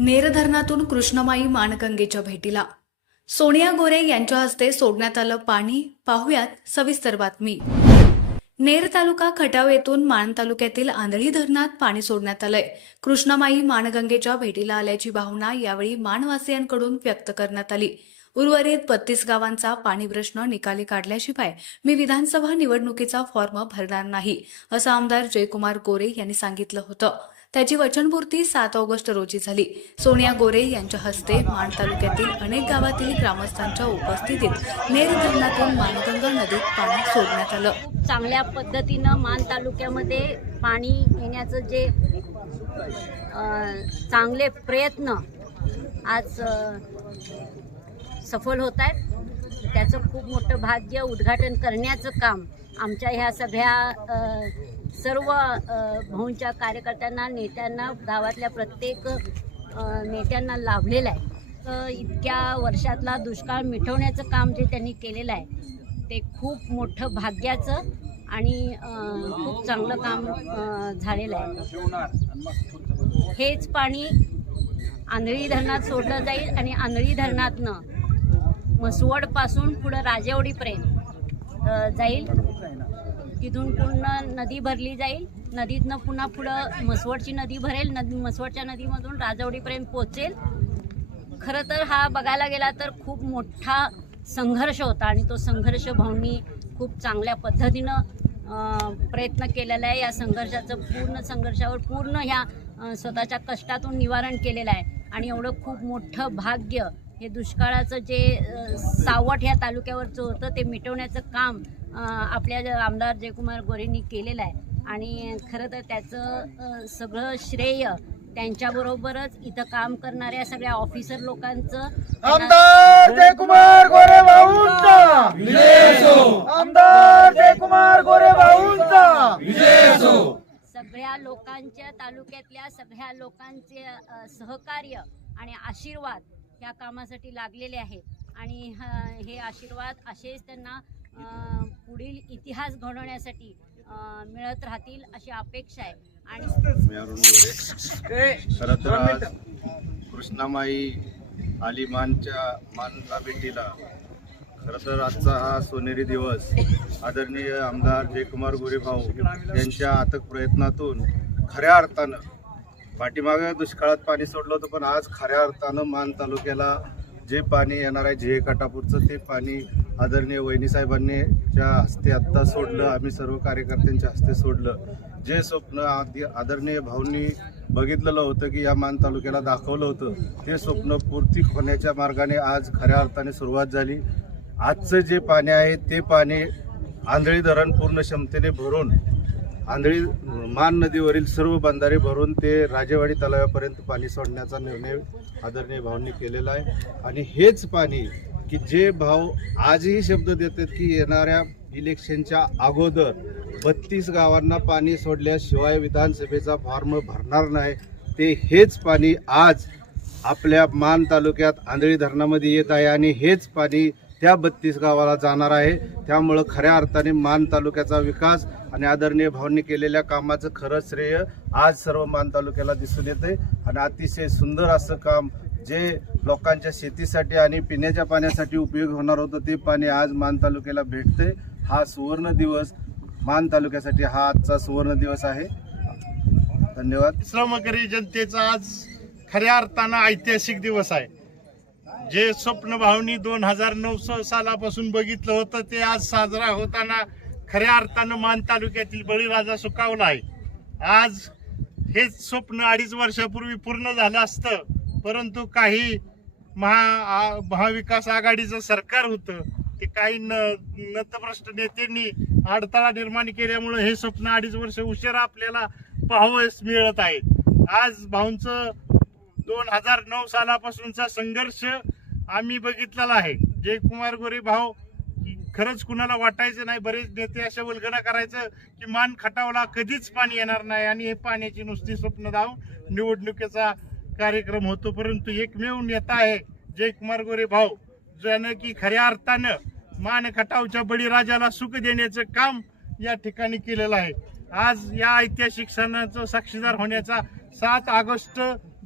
नेर धरणातून कृष्णमाई माणगंगेच्या भेटीला सोनिया गोरे यांच्या हस्ते सोडण्यात आलं पाणी. पाहुयात सविस्तर बातमी. नेर तालुका खटाव येथून माण तालुक्यातील आंधळी धरणात पाणी सोडण्यात आलंय. कृष्णमाई माणगंगेच्या भेटीला आल्याची भावना यावेळी माणवासियांकडून व्यक्त करण्यात आली. उर्वरित 32 गावांचा पाणी प्रश्न निकाली काढल्याशिवाय मी विधानसभा निवडणुकीचा फॉर्म भरणार नाही, असं आमदार जयकुमार गोरे यांनी सांगितलं होतं. त्याची वचनपूर्ती 7 ऑगस्ट रोजी झाली. सोनिया गोरे यांच्या हस्ते माण तालुक्यातील अनेक गावातील ग्रामस्थांच्या उपस्थितीत नेर धरणातून माणगंगा नदीत पाणी सोडण्यात आलं. चांगल्या पद्धतीनं मान तालुक्यामध्ये पाणी येण्याचं जे चांगले प्रयत्न आज सफल होत आहेत, त्याचं खूप मोठं भाग्य उद्घाटन करण्याचं काम आमच्या ह्या सगळ्या सर्व भाऊंच्या कार्यकर्त्यांना, नेत्यांना, गावातल्या प्रत्येक नेत्यांना लाभलेलं आहे. इतक्या वर्षातला दुष्काळ मिटवण्याचं काम जे त्यांनी केलेलं आहे ते खूप मोठं भाग्याचं आणि खूप चांगलं काम झालेलं आहे. हेच पाणी आंधळी धरणात सोडलं जाईल आणि आंधळी धरणातनं म्हसवडपासून पुढं राजेवाडीपर्यंत जाईल. तिथून पुन्हा नदी भरली जाईल. नदीतनं पुन्हा पुढं म्हसवडची नदी भरेल. म्हसवडच्या नदीमधून राजेवाडीपर्यंत पोचेल. खरं तर हा बघायला गेला तर खूप मोठा संघर्ष होता आणि तो संघर्ष भाऊंनी खूप चांगल्या पद्धतीनं प्रयत्न केलेला आहे. या संघर्षावर पूर्ण ह्या स्वतःच्या कष्टातून निवारण केलेलं आहे आणि एवढं खूप मोठं भाग्य हे दुष्काळाचं जे सावट ह्या तालुक्यावरचं होतं ते मिटवण्याचं काम आपल्या आमदार जयकुमार गोरेंनी केलेलं आहे. आणि खरं तर त्याचं सगळं श्रेय त्यांच्याबरोबरच इथं काम करणाऱ्या सगळ्या ऑफिसर लोकांचं, आमदार जयकुमार गोरे भाऊंचा विजय असो, आमदार जयकुमार गोरे भाऊंचा विजय असो, सगळ्या लोकांच्या, तालुक्यातल्या सगळ्या लोकांचे सहकार्य आणि आशीर्वाद या कामासाठी लागलेले आहेत. आणि हे आशीर्वाद असेच त्यांना पुढील इतिहास घडवण्यासाठी मिळत राहतील अशी अपेक्षा आहे. आणि खरं तर आज कृष्णामाई आली मानला भेटीला. खरं तर आजचा हा सोनेरी दिवस आदरणीय आमदार जयकुमार गोरे भाऊ यांच्या अथक प्रयत्नातून खऱ्या अर्थानं, पाठीमागे दुष्काळात पाणी सोडलं होतं, पण आज खऱ्या अर्थानं मान तालुक्याला जे पाणी येणार आहे झे काटापूरचं, ते पाणी आदरणीय वहिनी साहेबांनी च्या हस्ते आत्ता सोडलं. आम्ही सर्व कार्यकर्त्यांच्या हस्ते सोडलं. जे स्वप्न आदरणीय भाऊंनी बघितलेलं होतं की या मान तालुक्याला दाखवलं होतं, ते स्वप्न पूर्ती होण्याच्या मार्गाने आज खऱ्या अर्थाने सुरुवात झाली. आजचं जे पाणी आहे ते पाणी आंधळी धरण पूर्ण क्षमतेने भरून, आंधळी मान नदीवरील सर्व बंधारे भरून ते राजेवाडी तलावापर्यंत पाणी सोडण्याचा निर्णय आदरणीय भाऊंनी केलेला आहे. आणि हेच पाणी की जे भाऊ आजही शब्द देतात की येणाऱ्या इलेक्शनच्या अगोदर 32 गावांना पाणी सोडल्याशिवाय विधानसभेचा फॉर्म भरणार नाही, ते हेच पाणी आज आपल्या मान तालुक्यात आंधळी धरणामध्ये येत आहे आणि हेच पाणी त्या 32 गावाला जाणार आहे. त्यामुळं खऱ्या अर्थाने मान तालुक्याचा विकास आणि आदरणीय भाऊंनी केलेल्या कामाचं खरं श्रेय आज सर्व मान तालुक्याला दिसून येते. आणि अतिशय सुंदर असं काम जे लोकांच्या शेतीसाठी आणि पिण्याच्या पाण्यासाठी उपयोग होणार होतं, ते पाणी आज मान तालुक्याला भेटते. हा सुवर्ण दिवस मान तालुक्यासाठी हा आजचा सुवर्ण दिवस आहे. धन्यवाद. श्रमकरी जनतेचा आज खऱ्या अर्थानं ऐतिहासिक दिवस आहे. जे स्वप्न भाऊनी 2009 सालापासून बघितलं होतं ते आज साजरा होताना खऱ्या अर्थानं मान तालुक्यातील बळीराजा सुखावला आहे. आज हेच स्वप्न 2.5 वर्षापूर्वी पूर्ण झालं असतं, परंतु काही महाविकास आघाडीचं सरकार होतं, ते काही नतभ्रष्ट नेत्यांनी अडथळा निर्माण केल्यामुळे हे स्वप्न 2.5 वर्ष उशिरा आपल्याला पाहावयास मिळत आहे. आज भाऊंचं 2009 सालापासूनचा संघर्ष आम्ही बघितलेला आहे. जयकुमार गोरे भाऊ खरंच कुणाला वाटायचं नाही, बरेच नेते अशा वल्गना करायचं की मान खटावला कधीच पाणी येणार नाही आणि हे पाण्याची नुसती स्वप्न दाव निवडणुकीचा कार्यक्रम होतो. परंतु एकमेव नेता आहे जयकुमार गोरे भाऊ, ज्यानं की खऱ्या अर्थानं मान खटावच्या बळीराजाला सुख देण्याचं काम या ठिकाणी केलेलं आहे. आज या ऐतिहासिक सणाचं साक्षीदार होण्याचा 7 ऑगस्ट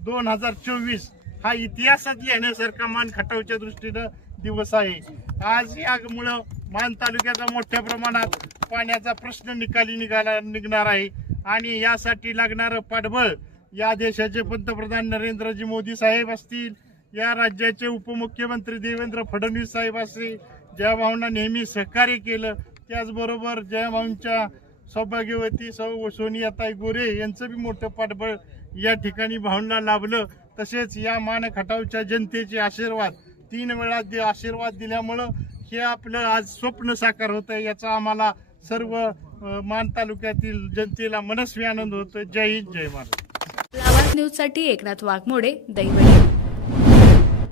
2024 हा इतिहासात लिहिण्यासारखा मान खटावच्या दृष्टीनं दिवस आहे. आज यामुळं मान तालुक्याचा मोठ्या प्रमाणात पाण्याचा प्रश्न निघणार आहे आणि यासाठी लागणारं पाठबळ या देशाचे पंतप्रधान नरेंद्रजी मोदी साहेब असतील, या राज्याचे उपमुख्यमंत्री देवेंद्र फडणवीस साहेब असतील, जयभाऊंना नेहमी सहकार्य केलं, त्याचबरोबर जयभाऊंच्या सौभाग्यवती सोनियाताई गोरे यांचं बी मोठं पाठबळ या ठिकाणी भाऊंना लाभलं. तसेच या मान खटावच्या जनतेचे आशीर्वाद 3 वेळा आशीर्वाद दिल्यामुळं हे आपलं आज स्वप्न साकार होतं. याचा आम्हाला सर्व मान तालुक्यातील जनतेला मनस्वी आनंद होतो. जय हिंद, जय महाराष्ट्र. आवाज न्यूजसाठी एकनाथ वाघमोडे, दैवडे.